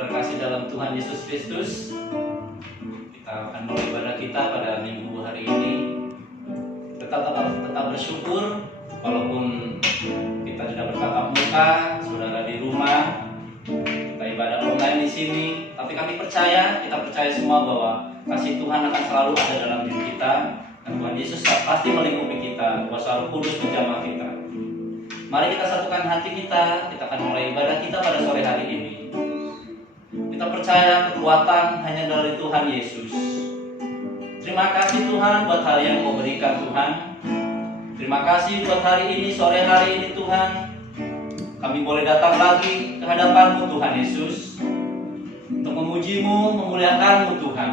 saudara kasih dalam Tuhan Yesus Kristus, kita akan mulai ibadah kita pada minggu hari ini. Tetap bersyukur walaupun kita tidak bertatap muka, saudara di rumah, kita ibadah online di sini. Tapi kita percaya semua bahwa kasih Tuhan akan selalu ada dalam diri kita, dan Tuhan Yesus pasti melingkupi kita, kuasa Roh Kudus menjamah kita. Mari kita satukan hati kita akan mulai ibadah kita pada sore hari ini. Kita percaya kekuatan hanya dari Tuhan Yesus. Terima kasih Tuhan buat hari yang Kau berikan Tuhan. Terima kasih buat hari ini, sore hari ini Tuhan. Kami boleh datang lagi ke hadapan-Mu Tuhan Yesus, untuk memuji-Mu, memuliakan-Mu Tuhan,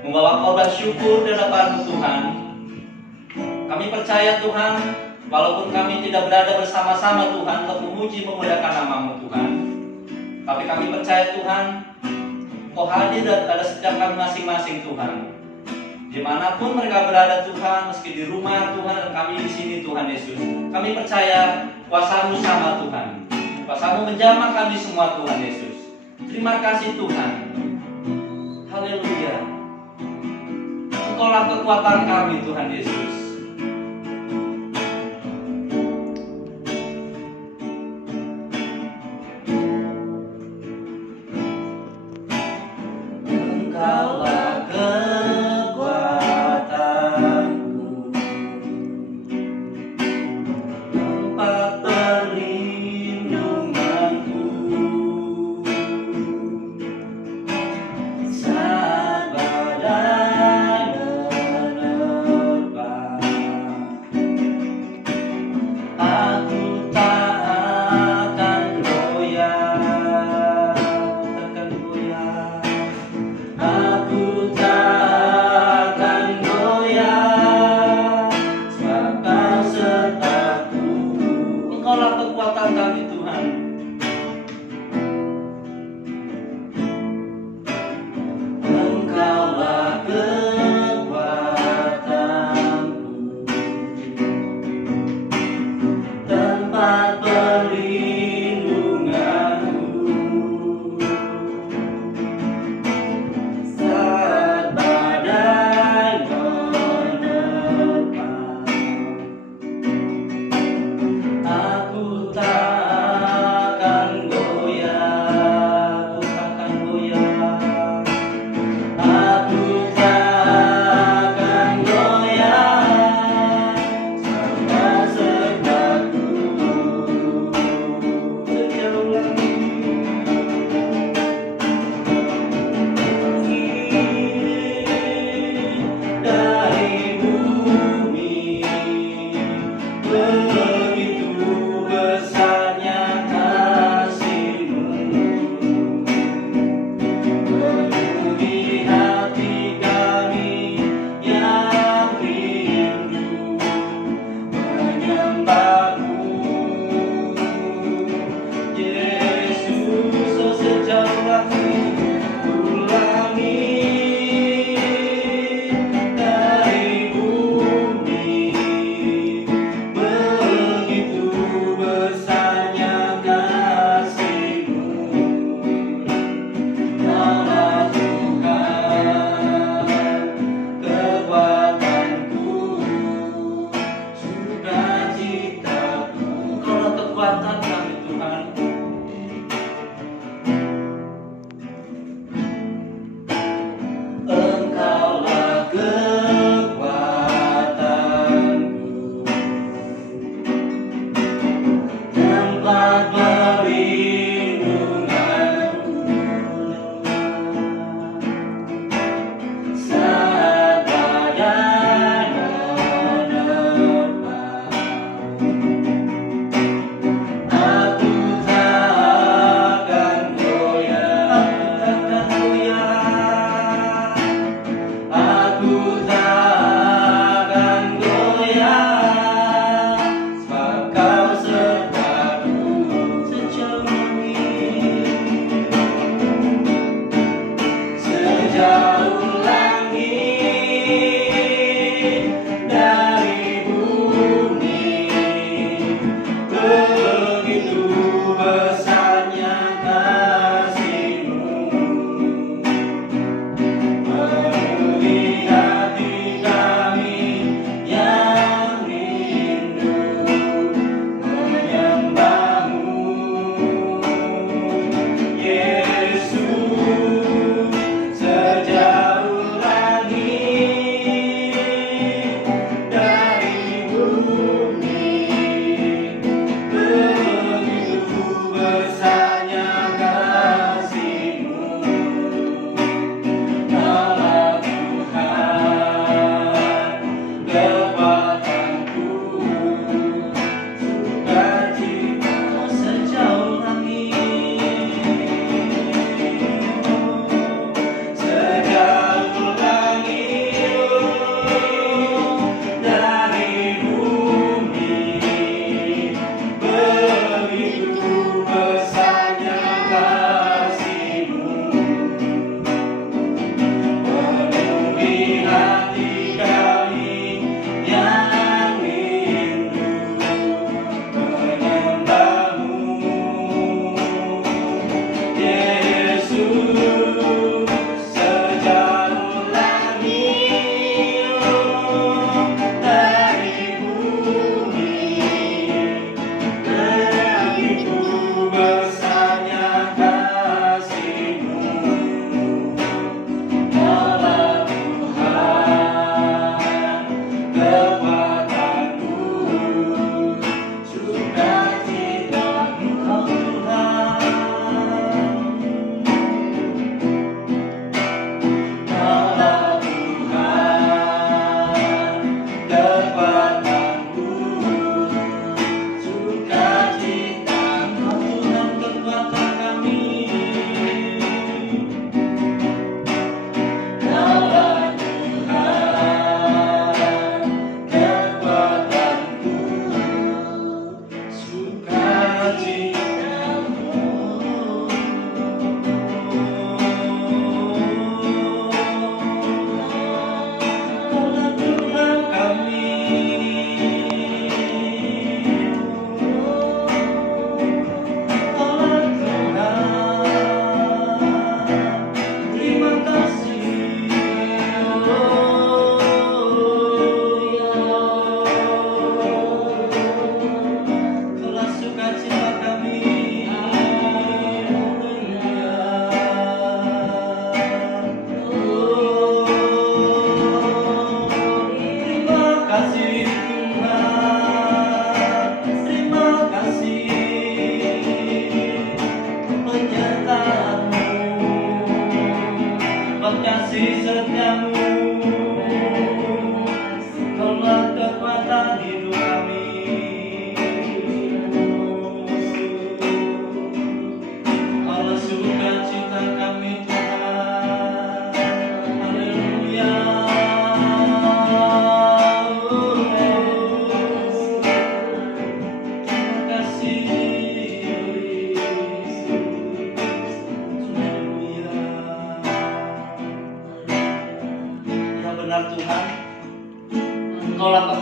membawa korban syukur di hadapan-Mu Tuhan. Kami percaya Tuhan, walaupun kami tidak berada bersama-sama Tuhan untuk memuji, memuliakan nama-Mu Tuhan, tapi kami percaya Tuhan, Kau hadir dan ada setiap kami masing-masing Tuhan. Dimanapun mereka berada Tuhan, meski di rumah Tuhan dan kami di sini Tuhan Yesus, kami percaya kuasa-Mu sama Tuhan. Kuasa-Mu menjamah kami semua Tuhan Yesus. Terima kasih Tuhan. Haleluya. Engkaulah kekuatan kami Tuhan Yesus. Engkaulah kekuatanku, tempat perlindunganku, saat badai menerpa.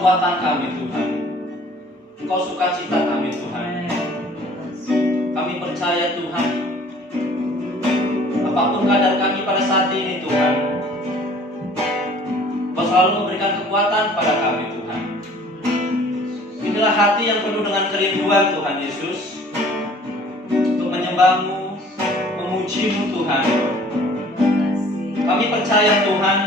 kekuatan kami Tuhan. Engkau sukacita kami Tuhan. Kami percaya Tuhan, apapun keadaan kami pada saat ini Tuhan, Engkau selalu memberikan kekuatan pada kami Tuhan. Inilah hati yang penuh dengan kerinduan Tuhan Yesus, untuk menyembah-Mu, memuji-Mu Tuhan. Kami percaya Tuhan,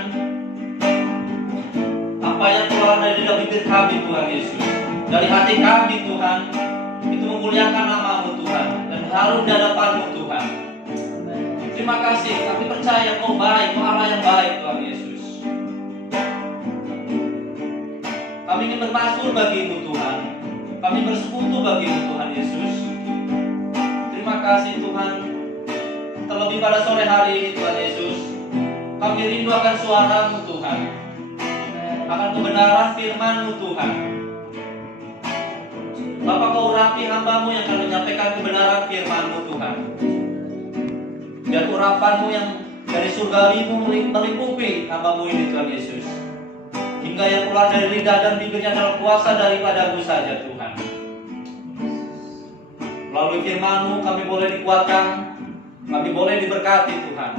apa yang keluar dari dalam bibir kami Tuhan Yesus, dari hati kami Tuhan, itu memuliakan nama-Mu Tuhan, dan harum di hadapan-Mu Tuhan. Terima kasih, kami percaya Kau baik, Kau Allah yang baik Tuhan Yesus. Kami ingin bermasuk bagi-Mu Tuhan, kami bersekutu bagi-Mu Tuhan Yesus. Terima kasih Tuhan, terlebih pada sore hari ini Tuhan Yesus, kami rindu akan suara-Mu Tuhan, akan kebenaran firman-Mu Tuhan. Bapa, Kau urapi hamba-Mu yang akan menyampaikan kebenaran firman-Mu Tuhan. Biar urapan-Mu yang dari surgawi-Mu melingkupi hamba-Mu ini Tuhan Yesus, hingga yang keluar dari lidah dan bibirnya dalam kuasa daripada-Mu saja Tuhan. Melalui firman-Mu kami boleh dikuatkan, kami boleh diberkati Tuhan.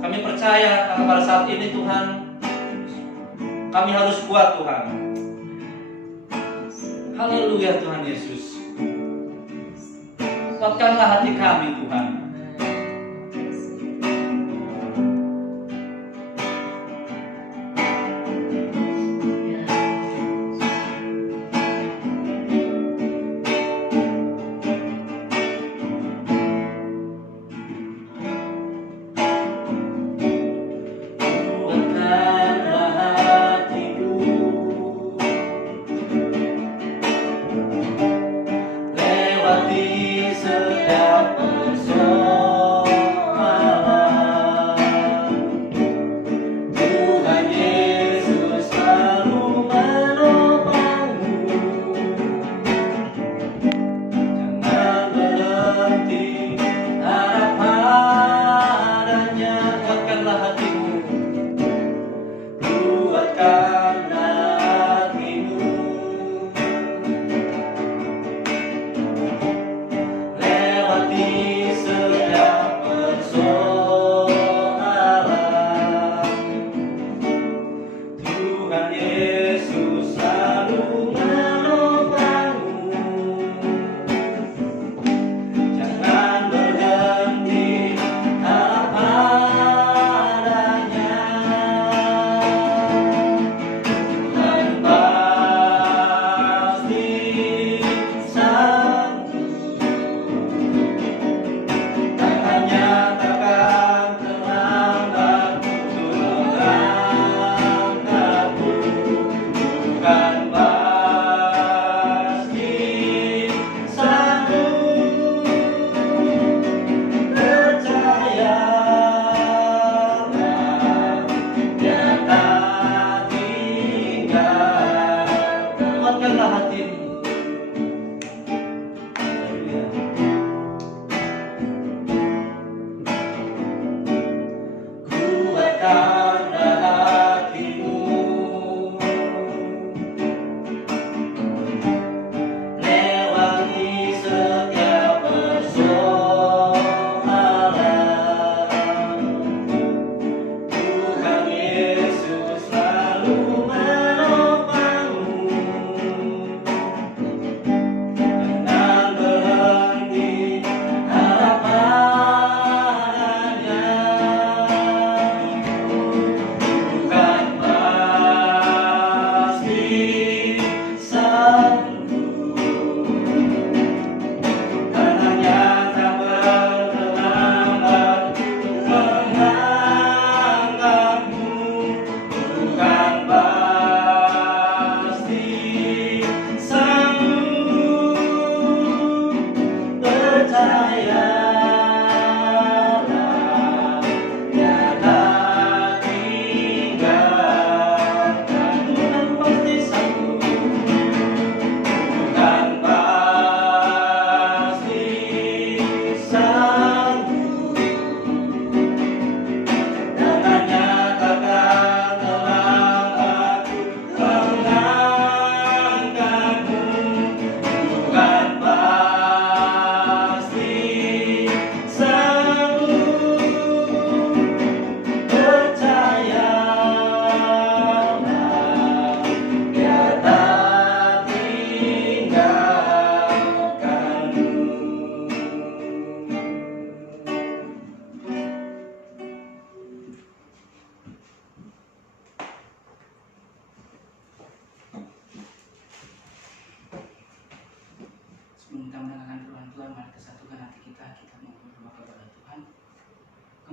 Kami percaya karena pada saat ini Tuhan, kami harus kuat Tuhan. Haleluya Tuhan Yesus. Kuatkanlah hati kami Tuhan.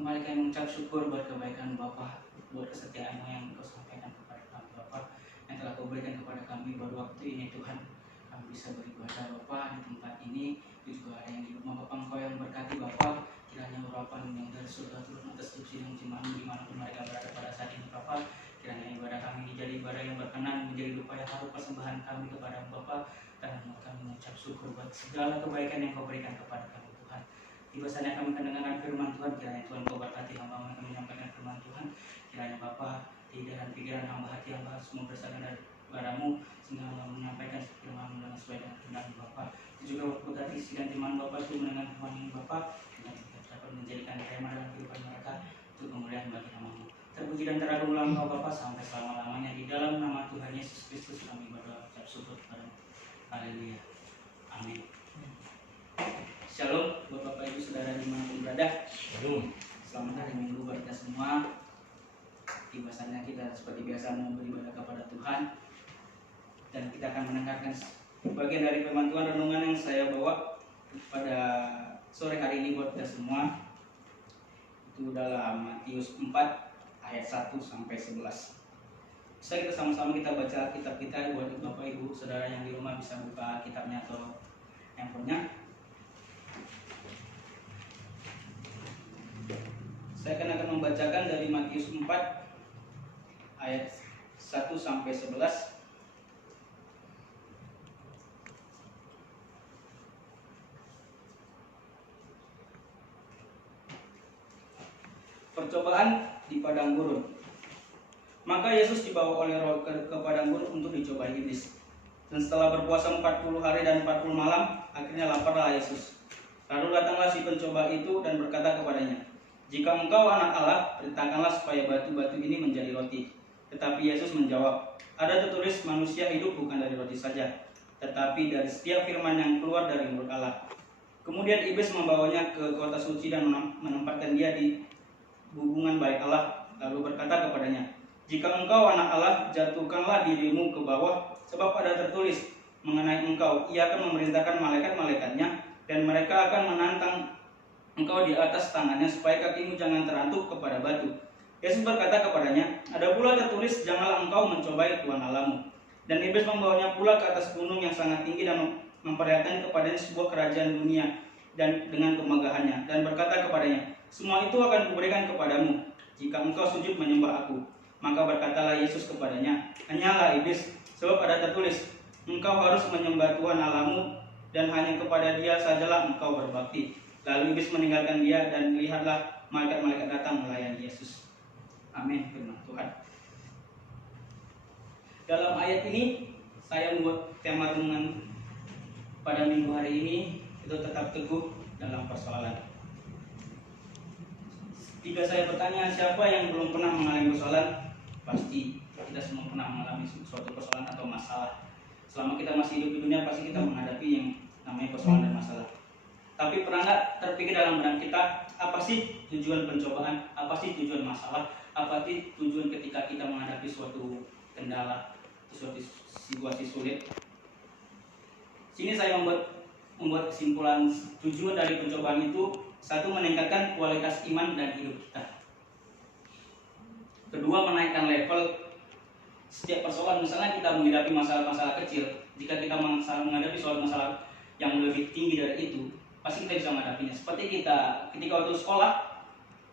kembali kami mengucap syukur buat kebaikan Bapa, buat kesetiaan-Mu yang Engkau sampaikan kepada kami Bapa, yang telah Kau berikan kepada kami baru waktu ini Tuhan. Kami bisa beribadah Bapa di tempat ini. Itu juga ada yang di rumah Bapa Engkau yang berkati Bapa. Kiranya urapan yang dari surga turun atas suci dan firman-Mu dimanapun mereka berada pada saat ini Bapa. Kiranya ibadah kami menjadi ibadah yang berkenan, menjadi upaya harum persembahan kami kepada Bapa. Dan kami mengucap syukur buat segala kebaikan yang Kau berikan kepada kami Tuhan. Di saatnya kami akan mendengarkan firman Tuhan, kiranya Tuhan Kau berkati hamba yang akan menyampaikan firman Tuhan. Kiranya Bapa, lidah dan pikiran hamba, hati hamba semua berasal dari Bapa-Mu, sehingga hamba menyampaikan firman-Mu dengan sesuai dengan kehendak Bapa. Juga berkati isi dan firman Bapa itu mendengar firman ini Bapa, dan dapat menjadikan rema dalam kehidupan mereka untuk kemuliaan bagi nama-Mu. Terpuji dan teragunglah Engkau Bapa sampai selama-lamanya. Di dalam nama Tuhan Yesus Kristus kami berdoa ucap syukur kepada-Mu. Haleluya. Amin. Shalom buat Bapak Ibu Saudara dimanapun berada. Shalom. Selamat hari Minggu buat kita semua. Tiba-tiba kita seperti biasa mau beribadah kepada Tuhan. Dan kita akan mendengarkan bagian dari firman Tuhan renungan yang saya bawa pada sore hari ini buat kita semua. Itu dalam Matius 4 ayat 1 sampai 11. Bisa kita sama-sama kita baca kitab kita buat Bapak Ibu Saudara yang di rumah bisa buka kitabnya atau handphonenya. Saya akan membacakan dari Matius 4 ayat 1 sampai 11. Percobaan di padang gurun. Maka Yesus dibawa oleh Roh ke padang gurun untuk dicobai iblis. Dan setelah berpuasa 40 hari dan 40 malam, akhirnya laparlah Yesus. Lalu datanglah si pencoba itu dan berkata kepadanya, "Jika engkau anak Allah, perintahkanlah supaya batu-batu ini menjadi roti." Tetapi Yesus menjawab, "Ada tertulis, manusia hidup bukan dari roti saja, tetapi dari setiap firman yang keluar dari mulut Allah." Kemudian iblis membawanya ke kota suci dan menempatkan dia di hubungan baik Allah, lalu berkata kepadanya, "Jika engkau anak Allah, jatuhkanlah dirimu ke bawah, sebab ada tertulis mengenai engkau, Ia akan memerintahkan malaikat-malaikatnya, dan mereka akan menantang engkau di atas tangannya, supaya kakimu jangan terantuk kepada batu." Yesus berkata kepadanya, "Ada pula tertulis, janganlah engkau mencobai Tuhan Allahmu." Dan iblis membawanya pula ke atas gunung yang sangat tinggi dan memperlihatkan kepadanya sebuah kerajaan dunia dan dengan kemegahannya, dan berkata kepadanya, "Semua itu akan kuberikan kepadamu, jika engkau sujud menyembah aku." Maka berkatalah Yesus kepadanya, "Hanyalah iblis, sebab ada tertulis, engkau harus menyembah Tuhan Allahmu, dan hanya kepada Dia sajalah engkau berbakti." Lalu iblis meninggalkan dia, dan lihatlah malaikat-malaikat datang melayani Yesus. Amin. Firman Tuhan. Dalam ayat ini saya membuat tema renungan pada minggu hari ini, itu tetap teguh dalam persoalan. Jika saya bertanya siapa yang belum pernah mengalami persoalan, pasti kita semua pernah mengalami suatu persoalan atau masalah. Selama kita masih hidup di dunia, pasti kita menghadapi yang namanya persoalan dan masalah. Tapi pernah nggak terpikir dalam benak kita, apa sih tujuan pencobaan, apa sih tujuan masalah, apa sih tujuan ketika kita menghadapi suatu kendala, suatu situasi sulit? Sini saya membuat kesimpulan tujuan dari pencobaan itu, satu, meningkatkan kualitas iman dan hidup kita. Kedua, menaikkan level setiap persoalan. Misalnya kita menghadapi masalah-masalah kecil, jika kita menghadapi soal masalah yang lebih tinggi dari itu, pasti kita bisa menghadapinya. Seperti kita ketika waktu sekolah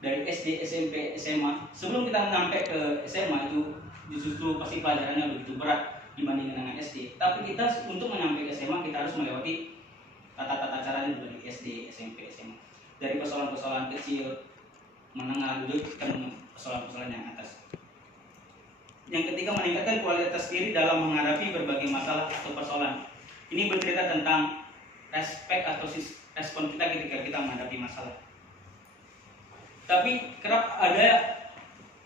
dari SD, SMP, SMA, sebelum kita sampai ke SMA itu justru pasti pelajarannya begitu berat dibandingkan dengan SD. Tapi kita untuk menyampai ke SMA kita harus melewati tata-tata caranya dari SD, SMP, SMA. Dari persoalan-persoalan kecil, menengah, duduk, dan persoalan-persoalan yang atas. Yang ketiga, meningkatkan kualitas diri dalam menghadapi berbagai masalah atau persoalan. Ini bercerita tentang respek atau respon kita ketika kita menghadapi masalah. Tapi kerap ada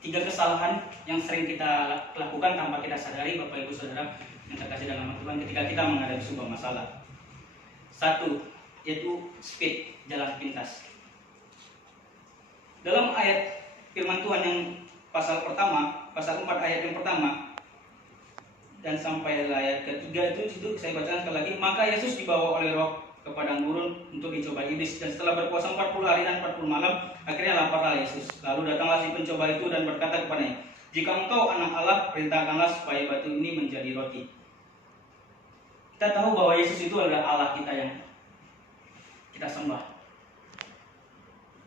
3 kesalahan yang sering kita lakukan tanpa kita sadari, Bapak Ibu Saudara yang terkasih dalam Tuhan, ketika kita menghadapi sebuah masalah. 1, yaitu speed, jalan pintas. Dalam ayat firman Tuhan yang pasal 4 ayat yang pertama dan sampai ayat ketiga itu saya bacakan sekali lagi. Maka Yesus dibawa oleh Roh ke ke padang gurun untuk dicoba iblis. Dan setelah berpuasa 40 hari dan 40 malam, akhirnya laparlah Yesus. Lalu datanglah si pencoba itu dan berkata kepadanya, "Jika engkau anak Allah, perintahkanlah supaya batu ini menjadi roti." Kita tahu bahwa Yesus itu adalah Allah kita yang kita sembah.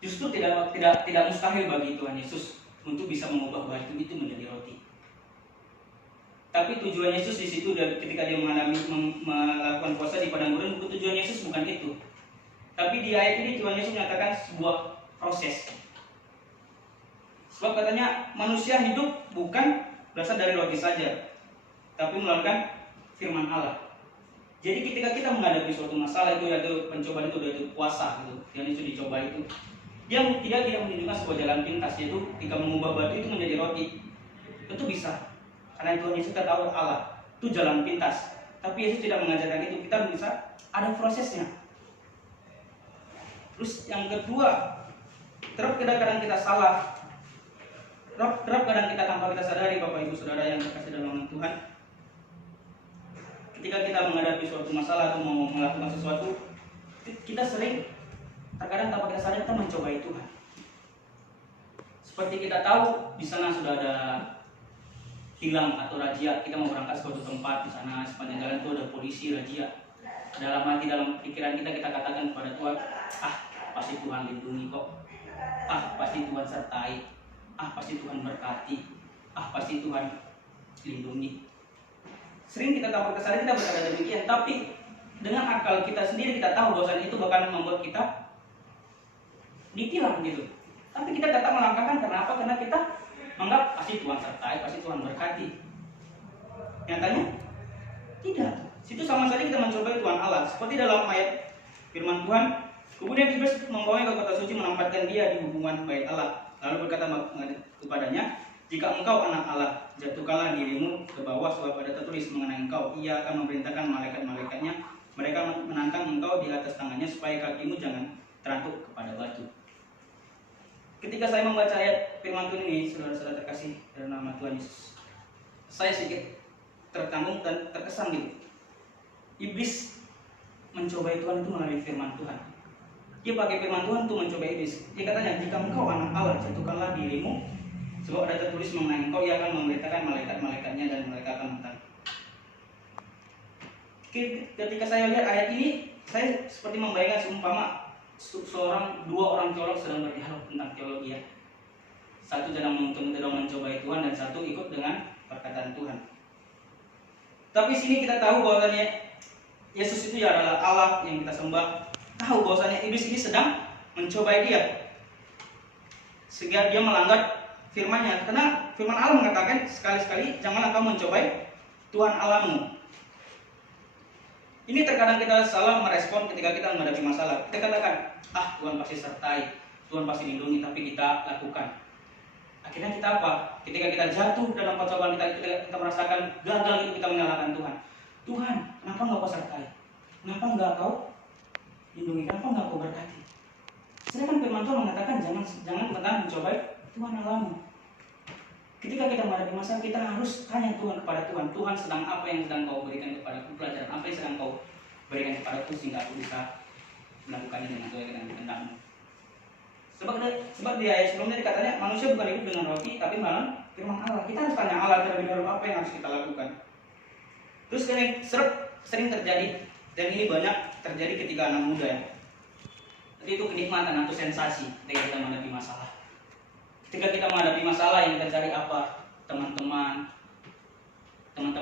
Justru tidak mustahil bagi Tuhan Yesus untuk bisa mengubah batu itu menjadi roti. Tapi tujuan Yesus di situ ketika dia melakukan puasa di padang gurun, tujuan Yesus bukan itu. Tapi di ayat ini Tuhan Yesus menyatakan sebuah proses. Sebab katanya manusia hidup bukan berasal dari roti saja, tapi melalui firman Allah. Jadi ketika kita menghadapi suatu masalah itu, yaitu pencobaan itu puasa gitu, yang itu dicoba itu, dia tidak menunjukkan sebuah jalan pintas, yaitu ketika mengubah batu itu menjadi roti. Itu bisa. Karena Tuhan Yesus kita tahu Allah itu jalan pintas, tapi Yesus tidak mengajarkan itu. Kita bisa ada prosesnya. Terus yang kedua, kadang kita salah, kadang kita tanpa kita sadari, Bapak Ibu Saudara yang terkasih dalam Tuhan. Ketika kita menghadapi suatu masalah atau mau melakukan sesuatu, kita sering terkadang tanpa kita sadari kita mencobai Tuhan. Seperti kita tahu di sana sudah ada hilang atau razia, kita mau berangkat ke suatu tempat, di sana sepanjang jalan itu ada polisi razia. Dalam hati, dalam pikiran kita katakan kepada Tuhan, pasti Tuhan lindungi kok, pasti Tuhan sertai, pasti Tuhan berkati, pasti Tuhan lindungi. Sering kita tanpa kesadaran kita berkata demikian, tapi dengan akal kita sendiri kita tahu bahwa itu bahkan membuat kita ditilang gitu. Tapi kita tetap melangkahkan, kenapa? Karena kita menganggap pasti Tuhan sertai, pasti Tuhan berkati. Nyatanya tidak. Situ sama saja kita mencobai Tuhan Allah. Seperti dalam ayat firman Tuhan, kemudian iblis membawanya ke kota suci, menempatkan dia di hubungan bait Allah. Lalu berkata kepadanya, "Jika engkau anak Allah, jatuhkanlah dirimu ke bawah, sebab ada tertulis mengenai engkau, ia akan memerintahkan malaikat-malaikatnya, mereka menantang engkau di atas tangannya, supaya kakimu jangan terantuk kepada batu." Ketika saya membaca ayat firman Tuhan ini, saudara-saudara terkasih dalam nama Tuhan Yesus, saya sedikit tertanggung dan terkesan gitu. Iblis mencobai Tuhan itu melalui firman Tuhan. Dia pakai firman Tuhan untuk mencobai iblis. Dia katanya, "Jika engkau anak Allah, jatuhkanlah dirimu, sebab ada tertulis mengenai engkau, ia akan memerintahkan malaikat-malaikatnya dan mereka akan menantang." Ketika saya lihat ayat ini, saya seperti membayangkan seumpama dua orang teolog sedang berdialog tentang teologi ya. Satu sedang mencobai Tuhan dan satu ikut dengan perkataan Tuhan. Tapi sini kita tahu bahwasanya Yesus itu adalah Allah yang kita sembah. Tahu bahwasanya iblis ini sedang mencobai dia, sehingga dia melanggar firman-Nya. Karena firman Allah mengatakan sekali-sekali janganlah kamu mencobai Tuhan Allahmu. Ini terkadang kita salah merespon ketika kita menghadapi masalah. Kita katakan, Tuhan pasti sertai, Tuhan pasti lindungi, tapi kita lakukan. Akhirnya kita apa? Ketika kita jatuh dalam percobaan kita merasakan gagal itu, kita menyalahkan Tuhan. Tuhan, kenapa enggak kau sertai? Kenapa enggak kau lindungi? Kenapa enggak kau berkati? Sedangkan firman Tuhan mengatakan jangan pernah mencobai Tuhan Allahmu. Ketika kita menghadapi masalah, kita harus tanya Tuhan kepada Tuhan. Tuhan sedang apa yang sedang kau berikan kepadaku, pelajaran apa yang sedang kau berikan kepadaku, sehingga aku bisa melakukannya dengan sesuai dengan kehendak-Mu. Sebab di ayat sebelumnya dikatanya manusia bukan hidup dengan roti, tapi malah firman Allah. Kita harus tanya Allah terlebih dahulu apa yang harus kita lakukan. Terus sering terjadi, dan ini banyak terjadi ketika anak muda ya. Itu kenikmatan atau sensasi ketika kita menghadapi masalah. Ketika kita menghadapi masalah yang terjadi apa? Teman-teman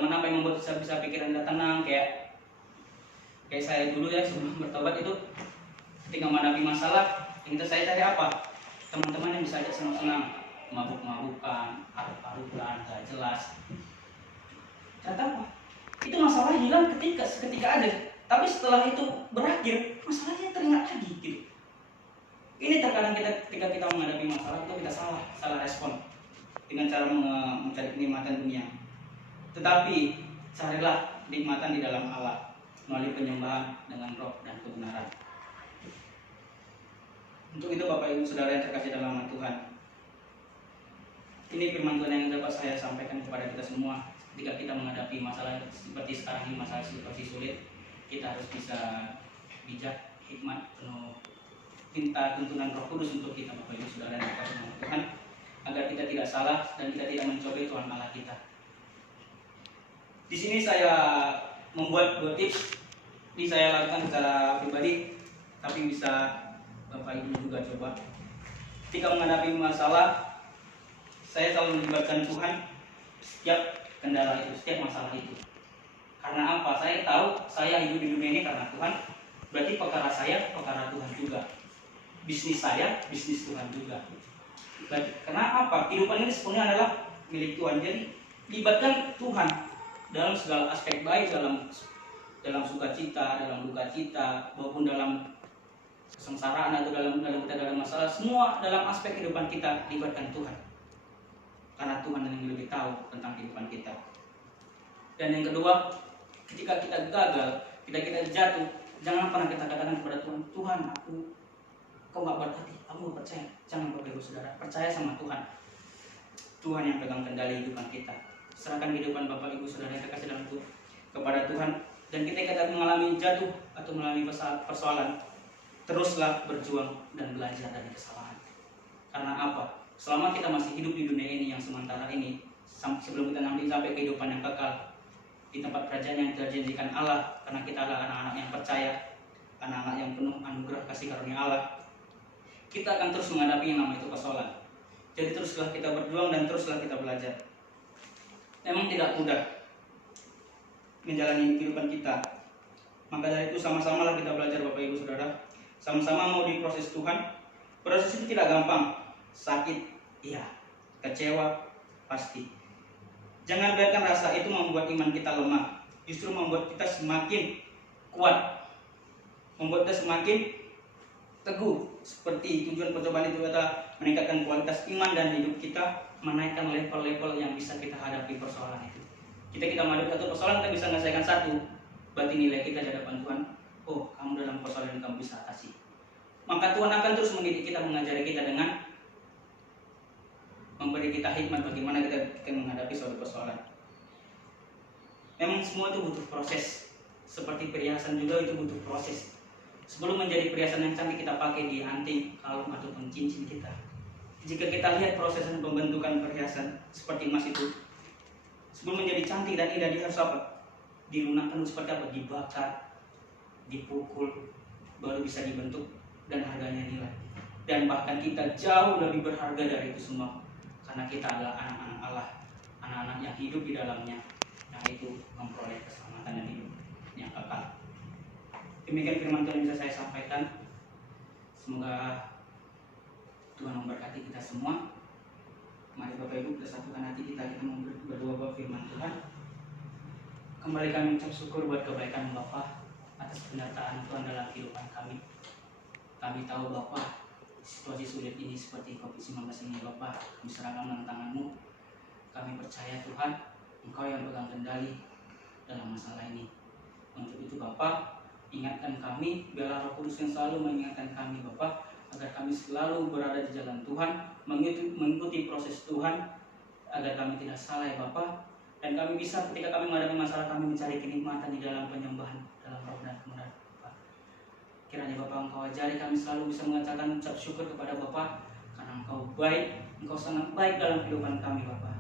apa yang membuat kita bisa pikiran kita tenang, kayak saya dulu ya sebelum bertobat itu, ketika menghadapi masalah yang saya cari apa? Teman-teman yang bisa ajak senang-senang, mabuk-mabukan, arut-arutan, gak jelas. Kata apa? Itu masalah hilang ketika ada, tapi setelah itu berakhir masalahnya teringat lagi gitu. Ini terkadang ketika kita menghadapi masalah itu kita salah respon dengan cara mencari kenikmatan dunia. Tetapi carilah kenikmatan di dalam Allah melalui penyembahan dengan roh dan kebenaran. Untuk itu Bapak Ibu Saudara yang terkasih dalam nama Tuhan, ini firman Tuhan yang dapat saya sampaikan kepada kita semua. Ketika kita menghadapi masalah seperti sekarang ini, masalah situasi sulit, kita harus bisa bijak, hikmat, penuh minta tuntunan Roh Kudus untuk kita Bapak Ibu Saudara yang dikasihi oleh Tuhan, agar kita tidak salah dan kita tidak mencobai Tuhan Allah kita. Di sini saya membuat 2 tips. Ini saya lakukan secara pribadi, tapi bisa Bapak Ibu juga coba. Ketika menghadapi masalah, saya selalu melibatkan Tuhan setiap kendala itu, setiap masalah itu. Karena apa? Saya tahu saya hidup di dunia ini karena Tuhan. Berarti perkara saya, perkara Tuhan juga. Bisnis saya, bisnis Tuhan juga. Karena apa? Kehidupan ini sepenuhnya adalah milik Tuhan. Jadi libatkan Tuhan dalam segala aspek, baik dalam sukacita, dalam duka cita, maupun dalam kesengsaraan atau dalam kita dalam masalah. Semua dalam aspek kehidupan kita libatkan Tuhan. Karena Tuhan yang lebih tahu tentang kehidupan kita. Dan yang kedua, ketika kita gagal, kita jatuh, jangan pernah kita katakan kepada Tuhan, Tuhan kau gak berhati, aku gak percaya. Jangan Bapak Ibu Saudara, percaya sama Tuhan. Tuhan yang pegang kendali kehidupan kita. Serahkan kehidupan Bapak Ibu Saudara yang terkasih dalam Tuhan kepada Tuhan. Dan ketika kita mengalami jatuh atau mengalami persoalan, teruslah berjuang dan belajar dari kesalahan. Karena apa? Selama kita masih hidup di dunia ini yang sementara ini, sebelum kita nanti sampai kehidupan yang kekal di tempat kerajaan yang dijanjikan Allah, karena kita adalah anak-anak yang percaya, anak-anak yang penuh anugerah kasih karunia Allah, kita akan terus menghadapi yang namanya itu persoalan. Jadi teruslah kita berjuang dan teruslah kita belajar. Memang tidak mudah menjalani kehidupan kita. Maka dari itu sama-samalah kita belajar Bapak Ibu Saudara. Sama-sama mau diproses Tuhan. Proses itu tidak gampang. Sakit, iya. Kecewa, pasti. Jangan biarkan rasa itu membuat iman kita lemah. Justru membuat kita semakin kuat. Membuat kita semakin teguh. Seperti tujuan percobaan itu adalah meningkatkan kualitas iman dan hidup kita, menaikkan level-level yang bisa kita hadapi persoalan itu. Kita menghadapi satu persoalan, kita bisa menyelesaikan satu, berarti nilai kita di hadapan Tuhan, oh kamu dalam persoalan yang kamu bisa atasi. Maka Tuhan akan terus mendidik kita, mengajari kita dengan memberi kita hikmat bagaimana kita menghadapi suatu persoalan. Memang semua itu butuh proses. Seperti perhiasan juga itu butuh proses. Sebelum menjadi perhiasan yang cantik kita pakai di anting, kalung ataupun cincin kita. Jika kita lihat proses pembentukan perhiasan seperti emas itu, sebelum menjadi cantik dan indah dia harus apa? Dilunakkan seperti apa? Dibakar, dipukul, baru bisa dibentuk dan harganya nilai. Dan bahkan kita jauh lebih berharga dari itu semua, karena kita adalah anak-anak Allah, anak-anak yang hidup di dalamnya, yang itu memperoleh keselamatan dan hidup yang kekal. Demikian firman Tuhan yang bisa saya sampaikan. Semoga Tuhan memberkati kita semua. Mari Bapak Ibu kita satukan hati kita berdoa buat firman Tuhan. Kembali kami ucap syukur buat kebaikan Bapa atas penyertaan Tuhan dalam kehidupan kami. Kami tahu Bapa, situasi sulit ini seperti COVID-19 ini Bapa, kami serahkan dalam tangan-Mu. Kami percaya Tuhan, Engkau yang pegang kendali dalam masalah ini. Untuk itu Bapa, ingatkan kami, biarlah Roh Kudus yang selalu mengingatkan kami Bapa, agar kami selalu berada di jalan Tuhan, mengikuti proses Tuhan, agar kami tidak salah ya Bapa. Dan kami bisa ketika kami menghadapi masalah, kami mencari kenikmatan di dalam penyembahan, dalam roh dan kebenaran Bapa. Kiranya Bapa Engkau ajari kami selalu bisa mengucapkan ucap syukur kepada Bapa, karena Engkau baik, Engkau sangat baik dalam kehidupan kami Bapa.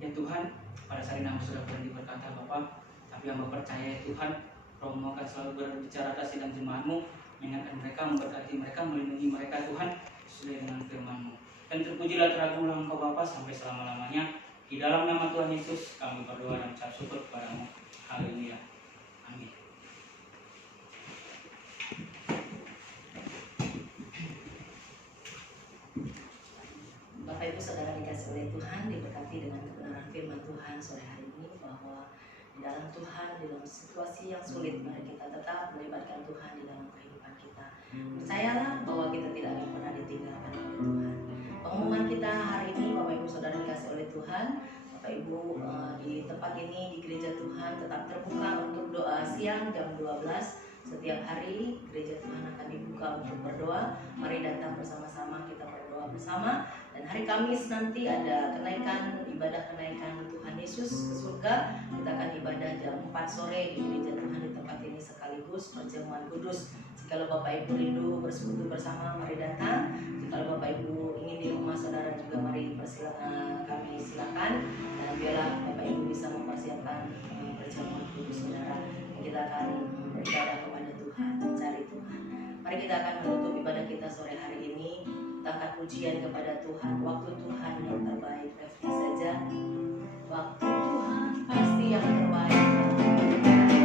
Ya Tuhan, pada saat ini sudah berhenti berkata Bapa, tapi hamba percaya ya Tuhan, Roh-Mu akan selalu berbicara atas sidang jemaat-Mu, mengingatkan mereka, memberkati mereka, melindungi mereka Tuhan, sesuai dengan firman-Mu. Dan terpujilah teragunglah Engkau Bapa sampai selama-lamanya. Di dalam nama Tuhan Yesus kami berdoa dan ucap syukur kepada-Mu. Haleluya. Amin. Bapak Ibu Saudara dikasih oleh Tuhan, diberkati dengan kebenaran firman Tuhan sore hari ini, bahwa di dalam Tuhan, di dalam situasi yang sulit, mari kita tetap melibatkan Tuhan di dalam kehidupan kita. Percayalah bahwa kita tidak akan pernah ditinggalkan oleh Tuhan. Pengumuman kita hari ini, Bapak Ibu Saudara dikasih oleh Tuhan, Bapak Ibu di tempat ini, di gereja Tuhan tetap terbuka untuk doa siang jam 12. Setiap hari gereja Tuhan akan dibuka untuk berdoa. Mari datang bersama-sama kita berdoa bersama. Dan hari Kamis nanti ada kenaikan ibadah kenaikan Tuhan Yesus ke surga. Kita akan ibadah jam 4 sore di gereja Tuhan di tempat ini sekaligus perjamuan kudus. Jika Bapak Ibu rindu bersekutu bersama, mari datang. Jika Bapak Ibu ingin di rumah saudara juga, mari kami silakan. Dan biarlah Bapak Ibu bisa mempersiapkan perjamuan kudus saudara. Kita akan beribadah kepada Tuhan, mencari Tuhan. Mari kita akan menutup ibadah kita sore hari ini. Kita angkat pujian kepada Tuhan. Waktu Tuhan yang terbaik. Refnya saja. Waktu Tuhan pasti yang terbaik.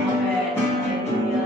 Amin. Haleluya.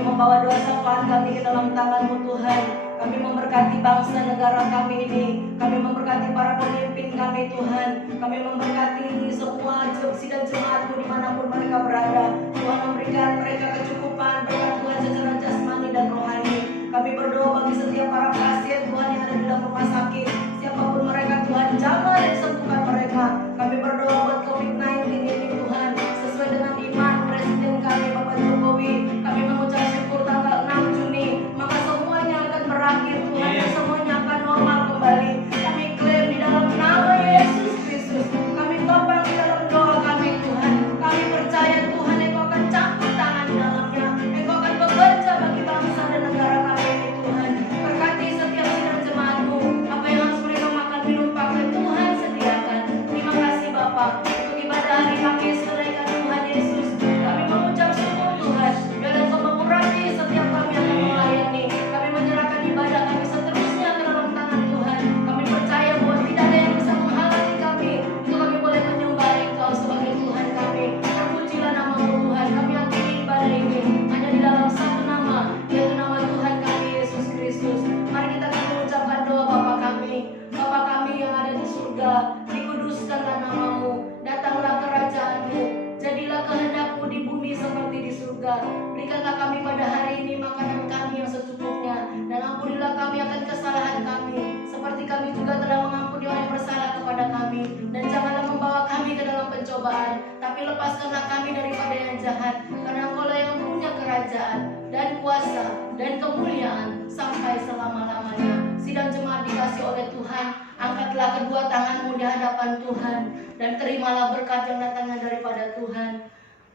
Membawa doa syafaat kami ke dalam tangan-Mu Tuhan. Kami memberkati bangsa negara kami ini. Kami memberkati para pemimpin kami Tuhan. Kami memberkati semua sidang jemaat-Mu dimanapun mereka berada. Tuhan memberikan mereka kecukupan berkat Tuhan secara jasmani dan rohani. Kami berdoa bagi setiap para pasien Tuhan yang ada di dalam rumah sakit. Siapapun mereka Tuhan, jangan sembuhkan mereka. Kami berdoa buat COVID-19 ini Tuhan, sesuai dengan iman Presiden kami Bapak Jokowi. Kami mengucap syukur tanggal 6 Juni, maka semuanya akan berakhir Tuhan, dan semuanya akan normal kembali. Kami klaim di dalam nama Yesus Kristus. Kami topang di dalam doa kami Tuhan. Kami percaya Tuhan Engkau akan campur tangan di dalamnya. Engkau akan bekerja bagi bangsa dan negara kami ini Tuhan. Berkati setiap sidang jemaat-Mu. Apa yang harus mereka makan, minum, pakai Tuhan sediakan. Terima kasih Bapak untuk ibadah hari Kamis kenaikan Tuhan Yesus. Kami mengucap syukur Tuhan. Biar Engkau mengurangi setiap kami yang akan melayani. Kami menyerahkan ibadah kami seterusnya ke dalam tangan Tuhan. Kami percaya bahwa tidak ada yang bisa menghalangi kami untuk kami boleh menyembah Engkau sebagai Tuhan kami. Terpujilah nama-Mu Tuhan. Kami akhiri ibadah ini hanya di dalam satu nama, yaitu nama Tuhan kami Yesus Kristus. Mari kita akan mengucapkan doa Bapa kami. Bapa kami yang ada di surga, dikuduskanlah nama-Mu. Datanglah kerajaan-Mu. Jadilah kehendak-Mu di bumi seperti di surga. Berikanlah kami pada hari ini makanan kami yang secukupnya, dan ampunilah kami akan kesalahan kami, seperti kami juga telah mengampuni orang yang bersalah kepada kami. Dan janganlah membawa kami ke dalam pencobaan, tapi lepaskanlah kami daripada yang jahat, karena Engkau-lah yang punya kerajaan dan kuasa dan kemuliaan sampai selama-lamanya. Sidang jemaat dikasih oleh Tuhan, angkatlah kedua tanganmu di hadapan Tuhan, dan terimalah berkat yang datangnya daripada Tuhan.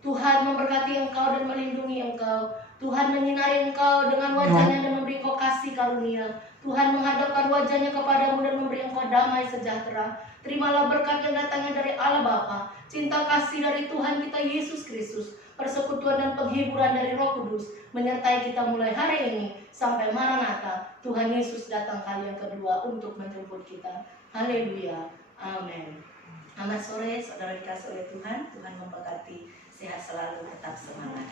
Tuhan memberkati engkau dan melindungi engkau. Tuhan menyinari engkau dengan wajahnya dan memberi engkau kasih karunia. Tuhan menghadapkan wajahnya kepadamu dan memberi engkau damai sejahtera. Terimalah berkat yang datangnya dari Allah Bapa, cinta kasih dari Tuhan kita Yesus Kristus, persekutuan dan penghiburan dari Roh Kudus menyertai kita mulai hari ini sampai Maranatha. Tuhan Yesus datang kali yang kedua untuk menjemput kita. Haleluya. Amin. Selamat sore saudara dikasih oleh Tuhan. Tuhan memberkati, sehat selalu, tetap semangat.